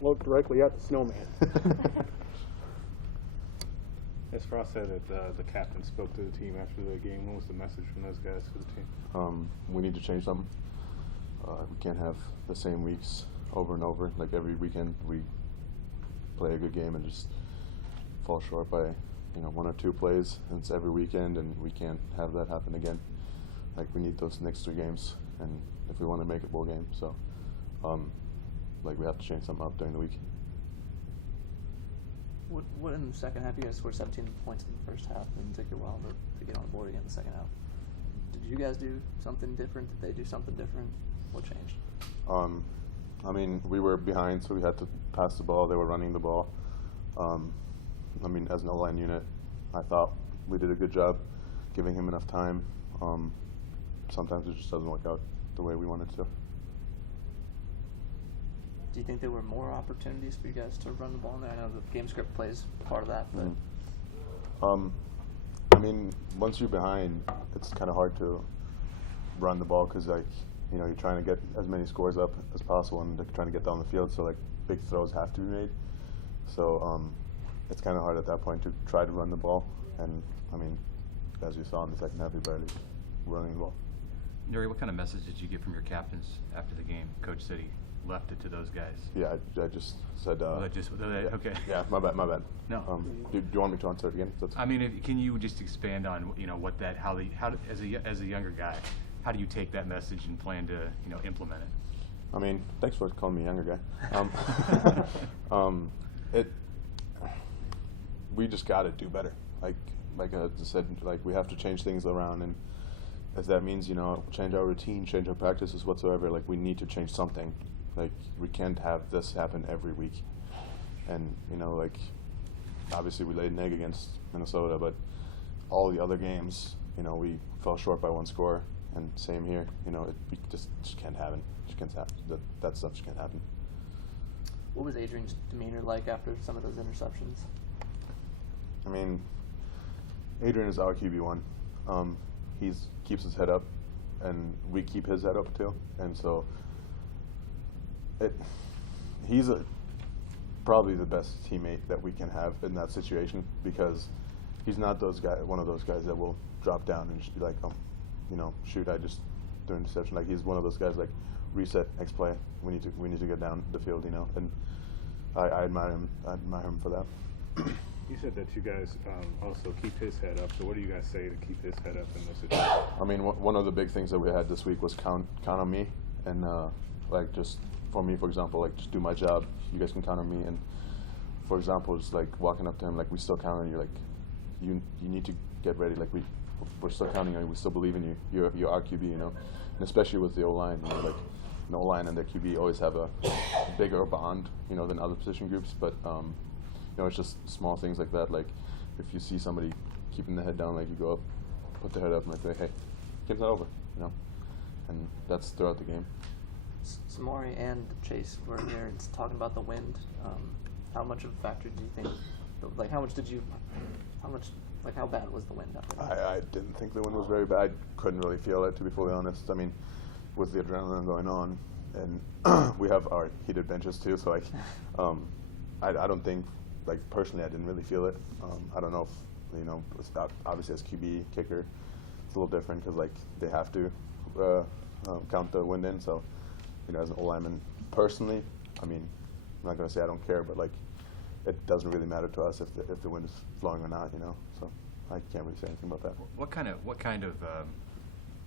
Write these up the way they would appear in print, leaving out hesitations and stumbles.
Look directly at the snowman. As Frost said, that the captain spoke to the team after the game. What was the message from those guys to the team? We need to change something. We can't have the same weeks over and over. Like every weekend, we play a good game and just fall short by, one or two plays. And it's every weekend, and we can't have that happen again. Like we need those next 3 games, and if we want to make a bowl game, so we have to change something up during the week. What in the second half? You guys scored 17 points in the first half, and it took you a while to get on the board again in the second half. Did you guys do something different? Did they do something different? What changed? We were behind, so we had to pass the ball. They were running the ball. As an O-line unit, I thought we did a good job giving him enough time. Sometimes it just doesn't work out the way we wanted to. Do you think there were more opportunities for you guys to run the ball in there? I know the game script plays part of that, but once you're behind, it's kind of hard to run the ball because you're trying to get as many scores up as possible and trying to get down the field. So big throws have to be made. So it's kind of hard at that point to try to run the ball. And as you saw in the second half, we barely running the ball. Nouredin, what kind of message did you get from your captains after the game? Coach said he left it to those guys. Yeah, I just said. Okay. Yeah, my bad. No. Do you want me to answer it again? Can you just expand on what that how as a younger guy, how do you take that message and plan to implement it? Thanks for calling me a younger guy. We just got to do better. Like I said, we have to change things around, and if that means change our routine, change our practices whatsoever, we need to change something. We can't have this happen every week. And obviously we laid an egg against Minnesota, but all the other games, we fell short by 1 score, and same here. We just can't happen. That stuff just can't happen. what was Adrian's demeanor like after some of those interceptions? Adrian is our QB1. He keeps his head up, and we keep his head up too. And so he's probably the best teammate that we can have in that situation, because he's not one of those guys that will drop down and just be like, shoot, I just threw an interception. He's one of those guys reset, next play. We need to get down the field, and I admire him for that. You said that you guys also keep his head up. So what do you guys say to keep his head up in this situation? One of the big things that we had this week was count on me, and just for me, for example, just do my job. You guys can count on me. And for example, just walking up to him, we still count on you. You need to get ready. We're still counting on you. We still believe in you. You're our QB, and especially with the O-line, the O-line and the QB always have a bigger bond, than other position groups. But it's just small things like that. If you see somebody keeping the head down, you go up, put the head up, and say, hey, game's not over, and that's throughout the game. Samori and Chase were in there talking about the wind. How much of a factor do you think? How bad was the wind out there? I didn't think the wind was very bad. I couldn't really feel it, to be fully honest. With the adrenaline going on, and we have our heated benches too, so I don't think, personally, I didn't really feel it. I don't know if, obviously as QB kicker, it's a little different because they have to count the wind in. So, as an O-lineman, personally, I'm not going to say I don't care, but it doesn't really matter to us if the wind is blowing or not, So I can't really say anything about that. What kind of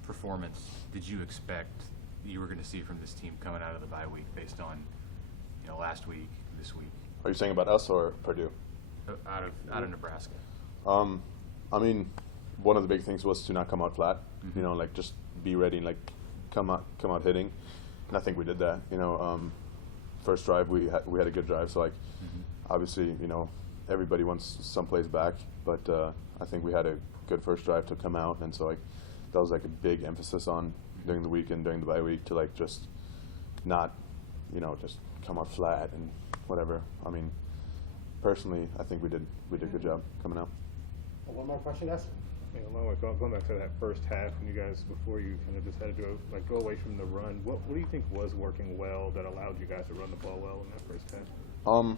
performance did you expect you were going to see from this team coming out of the bye week based on last week, this week? Are you saying about us or Purdue? Out of Nebraska. One of the big things was to not come out flat. Mm-hmm. Just be ready and come out hitting. And I think we did that. First drive we had a good drive. So obviously everybody wants some plays back, but I think we had a good first drive to come out, and so that was a big emphasis on during the week and during the bye week to just not just come out flat and whatever. Personally, I think we did a good job coming out. One more question, guys. Along with going back to that first half, when you guys, before you kind of decided to go away from the run, what do you think was working well that allowed you guys to run the ball well in that first half?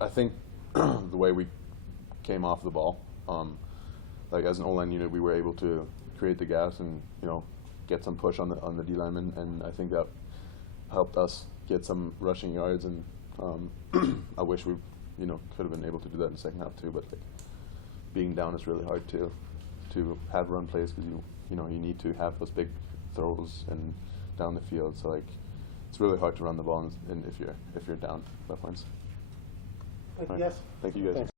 I think the way we came off the ball, like as an O-line unit, we were able to create the gaps and get some push on the D lineman, and I think that helped us get some rushing yards. And I wish we could have been able to do that in the second half too. But like, being down is really hard to have run plays because you need to have those big throws and down the field. So like it's really hard to run the ball and if you're down by points. Yes. Thank you guys. Thanks.